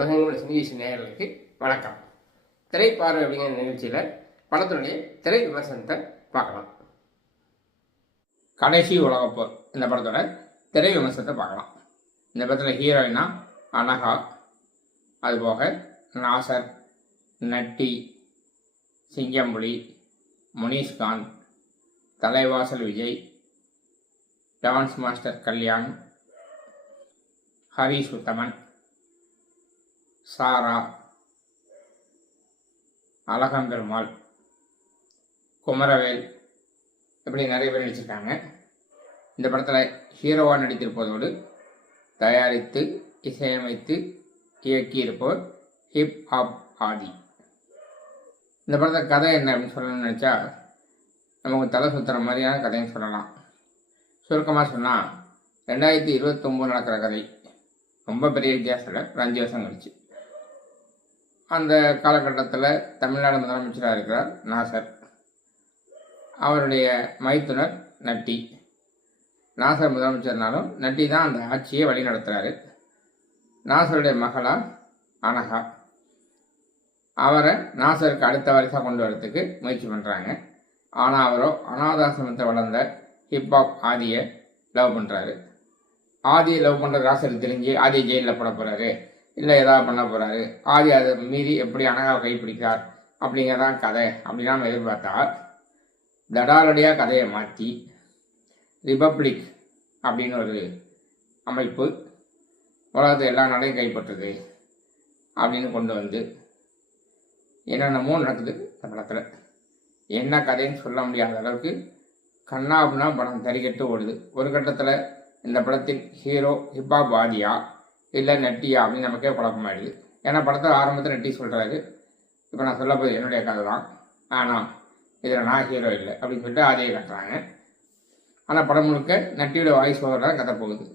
உலகங்கள் சினிவீசி நேயர்களுக்கு வணக்கம். திரைப்பார்வை அப்படிங்கிற நிகழ்ச்சியில் படத்தினுடைய திரை விமர்சனத்தை பார்க்கலாம். கடைசி உலகப்போர் இந்த படத்தோட திரை விமர்சனத்தை பார்க்கலாம். இந்த படத்தில் ஹீரோயினா அனகா அதுபோக நாசர் நட்டி சிங்கம்புலி முனீஷ்காந்த் தலைவாசல் விஜய் டான்ஸ் மாஸ்டர் கல்யாண் ஹரிஷ் உத்தமன் சாரா அழகம்பெருமாள் குமரவேல் இப்படி நிறைய பேர் நடிச்சிருக்காங்க. இந்த படத்தில் ஹீரோவாக நடித்திருப்பதோடு தயாரித்து இசையமைத்து இயக்கியிருப்பவர் ஹிப் ஹாப் ஆதி. இந்த படத்தை கதை என்ன அப்படின்னு சொல்லணும்னு நினச்சா நமக்கு தலை சுற்றுற மாதிரியான கதைன்னு சொல்லலாம். சுருக்கமாக சொன்னால் ரெண்டாயிரத்தி இருபத்தொம்போது நடக்கிற கதை. ரொம்ப பெரிய வித்தியாசம் இல்லை ஒரு அஞ்சு வருஷம் கழிச்சு. அந்த காலகட்டத்தில் தமிழ்நாடு முதலமைச்சராக இருக்கிறார் நாசர். அவருடைய மைத்துனர் நட்டி. நாசர் முதலமைச்சர்னாலும் நட்டி தான் அந்த ஆட்சியை வழி நடத்துகிறாரு நாசருடைய மகளா அனகா. அவரை நாசருக்கு அடுத்த வரிசாக கொண்டு வரதுக்கு முயற்சி பண்ணுறாங்க ஆனால் அவரோ அனாதாசிரமத்தை வளர்ந்த ஹிப்ஹாப் ஆதியை லவ் பண்ணுறாரு ஆதியை லவ் பண்ணுற ராசர் தெரிஞ்சு ஆதியை ஜெயிலில் போட போகிறாரு இல்லை ஏதாவது பண்ண போகிறாரு ஆதி அதை மீறி எப்படி அனகாவை கைப்பிடிக்கிறார் அப்படிங்கிறதான் கதை. அப்படின்னு நம்ம எதிர்பார்த்தா தடாலடியாக கதையை மாற்றி ரிபப்ளிக் அப்படின்னு ஒரு அமைப்பு உலகத்தை எல்லா நாளையும் கைப்பற்றுது அப்படின்னு கொண்டு வந்து என்னென்னமோ நடக்குது இந்த படத்தில். என்ன கதைன்னு சொல்ல முடியாத அளவுக்கு கண்ணாபுனா படம் தறிகட்டு ஓடுது. ஒரு கட்டத்தில் இந்த படத்தின் ஹீரோ ஹிப்பாப் ஆதியா இல்லை நட்டியா அப்படின்னு நமக்கே குழப்பமாயிடுது ஏன்னா படத்தில் ஆரம்பத்தில் நட்டி சொல்கிறாரு இப்போ நான் சொல்ல போய் என்னுடைய கதை தான். ஆனால் இதில் நான் ஹீரோ இல்லை அப்படின்னு சொல்லிட்டு ஆதியை கட்டுறாங்க. ஆனால் படம் முழுக்க நட்டியோட வாய்ஸ் ஓவராக கதை போகுது.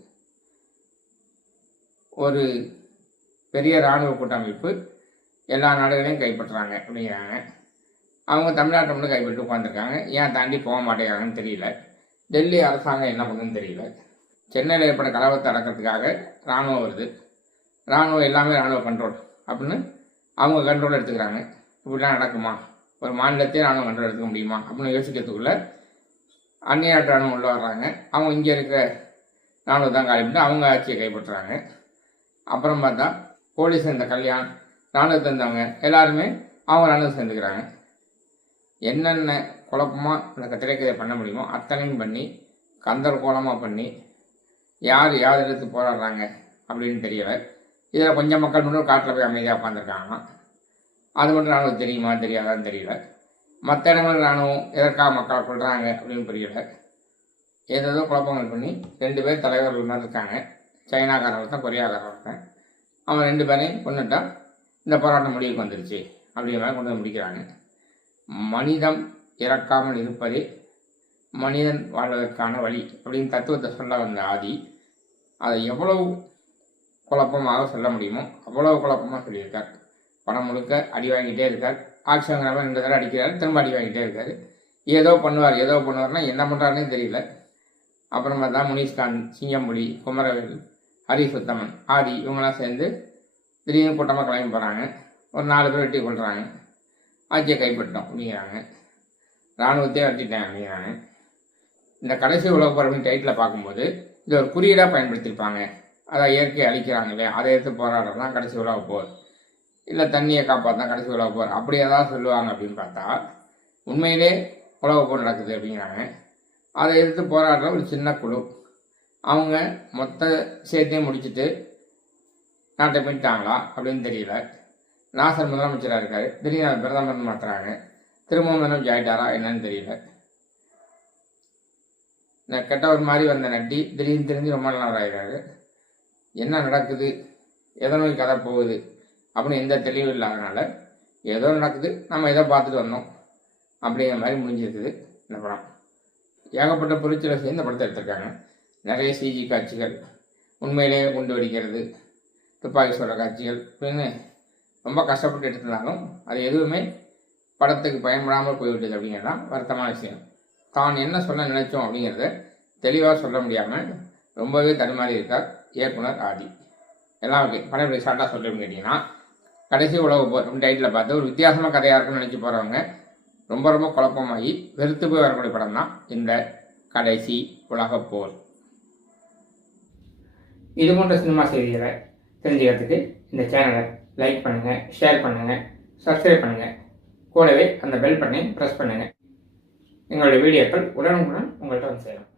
ஒரு பெரிய இராணுவ கூட்டமைப்பு எல்லா நாடுகளையும் கைப்பற்றுறாங்க அப்படிங்கிறாங்க. அவங்க தமிழ்நாட்டை மட்டும் கைப்பற்றி உட்காந்துருக்காங்க ஏன் தாண்டி போக மாட்டேங்கிறாங்கன்னு தெரியல. டெல்லி அரசாங்கம் என்ன பண்ணுன்னு தெரியல. சென்னையில் ஏற்பட்ட கலவரத்தை அடக்கிறதுக்காக இராணுவம் வருது. இராணுவம் எல்லாமே இராணுவ கண்ட்ரோல் அப்படின்னு அவங்க கண்ட்ரோல் எடுத்துக்கிறாங்க. இப்படிலாம் நடக்குமா? ஒரு மாநிலத்தையே இராணுவம் கண்ட்ரோல் எடுத்துக்க முடியுமா? அப்படின்னு யோசிக்கிறதுக்குள்ள அந்நிய நாட்டு இராணுவம் உள்ள வர்றாங்க. அவங்க இங்கே இருக்கிற இராணுவம் தான் காலி பண்ணி அவங்க ஆட்சியை கைப்பற்றுறாங்க. அப்புறம் பார்த்தா போலீஸ் இந்த கல்யாண் இராணுவத்தை இருந்தவங்க எல்லாருமே அவங்க இராணுவம் சேர்ந்துக்கிறாங்க. என்னென்ன குழப்பமாக இந்த திரைக்கதை பண்ண முடியுமோ அத்தனையும் பண்ணி கந்தர் கோலமாக பண்ணி யார் யார் எடுத்து போராடுறாங்க அப்படின்னு தெரியல இதில் கொஞ்சம் மக்கள் மட்டும் காட்டில் போய் அமைதியாக உட்காந்துருக்காங்கன்னா அது மட்டும் ராணுவம் தெரியுமா? தெரியாதான்னு தெரியல மற்ற இடங்கள் ராணுவம் எதற்காக மக்களை கொள்கிறாங்க அப்படின்னு புரியல ஏதேதோ குழப்பங்கள் பண்ணி ரெண்டு பேர் தலைவர்கள் மாதிரி இருக்காங்க. சைனாக்காரன் ஒருத்தன் கொரியாக்காரர் ஒருத்தன். அவன் ரெண்டு பேரையும் கொண்டுட்டா இந்த போராட்டம் முடிவுக்கு வந்துருச்சு அப்படிங்கிற மாதிரி கொண்டு வந்து முடிக்கிறாங்க. மனிதம் இறக்காமல் இருப்பதே மனிதன் வாழ்வதற்கான வழி அப்படின்னு தத்துவத்தை சொல்ல வந்த ஆதி அதை எவ்வளவு குழப்பமாக சொல்ல முடியுமோ அவ்வளவு குழப்பமாக சொல்லியிருக்கார். பணம் முழுக்க அடி வாங்கிட்டே இருக்கார். ஆட்சி ஆக்ஷங்கிறவ ரெண்டு தடவை அடிக்கிறார் திரும்ப அடி வாங்கிட்டே இருக்கார். ஏதோ பண்ணுவார் ஏதோ பண்ணுவார்னா என்ன பண்ணுறாருனே தெரியல. அப்புறம் பார்த்தா முனீஷ்காந்த் சிங்கம்புலி குமரவேல் ஹரி சுத்தமன் ஆதி இவங்கெல்லாம் சேர்ந்து திடீர்னு கூட்டமாக கிளம்பி போகிறாங்க ஒரு நாலு பேர் வெட்டி கொள்கிறாங்க ஆட்சியை கைப்பற்றோம் அப்படிங்கிறாங்க இராணுவத்தையே வெட்டிட்டேன் அப்படிங்கிறாங்க இந்த கடைசி உலக போர் டைட்டில் பார்க்கும்போது இது ஒரு குறியீடாக பயன்படுத்தியிருப்பாங்க. அதை இயற்கையை அழிக்கிறாங்க இல்லையா அதை எடுத்து போராடுறது தான் கடைசி உலக போர். இல்லை தண்ணியை காப்பாற்ற கடைசி உலக போர். அப்படி ஏதாவது சொல்லுவாங்க அப்படின்னு பார்த்தா உண்மையிலே உலக போர் நடக்குது அப்படிங்கிறாங்க. அதை எடுத்து போராடுற ஒரு சின்ன குழு. அவங்க மொத்த விஷயத்தையும் முடிச்சுட்டு நாட்டை மீட்டாங்களா அப்படின்னு தெரியல. நாசர் முதலமைச்சராக இருக்காரு. திடீர்னு பிரதமர் மாற்றுறாங்க திரும்பவும் ஜாயிட்டாரா என்னன்னு தெரியல. நான் கெட்டவர் மாதிரி வந்த நட்டி திடீர்னு தெரிஞ்சு ரொம்ப நாள் ஆகிறாரு என்ன நடக்குது? எதை நோய் கதை போகுது? அப்படின்னு எந்த தெளிவும் இல்லாதனால ஏதோ நடக்குது. நம்ம எதை பார்த்துட்டு வந்தோம். அப்படிங்கிற மாதிரி முடிஞ்சிருக்குது இந்த படம். ஏகப்பட்ட பொருட்களை சேர்ந்து இந்த படத்தை எடுத்திருக்காங்க. நிறைய சிஜி காட்சிகள் உண்மையிலேயே குண்டு வெடிக்கிறது துப்பாக்கி சொல்கிற காட்சிகள் அப்படின்னு ரொம்ப கஷ்டப்பட்டு எடுத்திருந்தாலும் அது எதுவுமே படத்துக்கு பயன்படாமல் போய்விட்டது அப்படிங்கிறது தான் வருத்தமான விஷயம். தான் என்ன சொல்ல நினைச்சோம் அப்படிங்கிறத தெளிவாக சொல்ல முடியாமல் ரொம்பவே தடுமாறி இருக்கார் இயக்குனர் ஆதி. எல்லாம் ஓகே. படம் இப்படி ஷார்ட்டாக கேட்டிங்கன்னா கடைசி உலக போர் டைட்டில் பார்த்து ஒரு வித்தியாசமாக கதையாக இருக்குன்னு நினச்சி போகிறவங்க ரொம்ப ரொம்ப குழப்பமாகி வெறுத்து போய் வரக்கூடிய படம் தான் இந்த கடைசி உலக போர். இது போன்ற சினிமா செய்திகளை தெரிஞ்சுக்கிறதுக்கு இந்த சேனலை லைக் பண்ணுங்கள் ஷேர் பண்ணுங்கள் சப்ஸ்கிரைப் பண்ணுங்கள் கூடவே அந்த பெல் பட்டனை ப்ரெஸ் பண்ணுங்கள் எங்களுடைய வீடியோக்கள் உடனுக்குடன் உங்கள்கிட்ட வந்து சேரும்.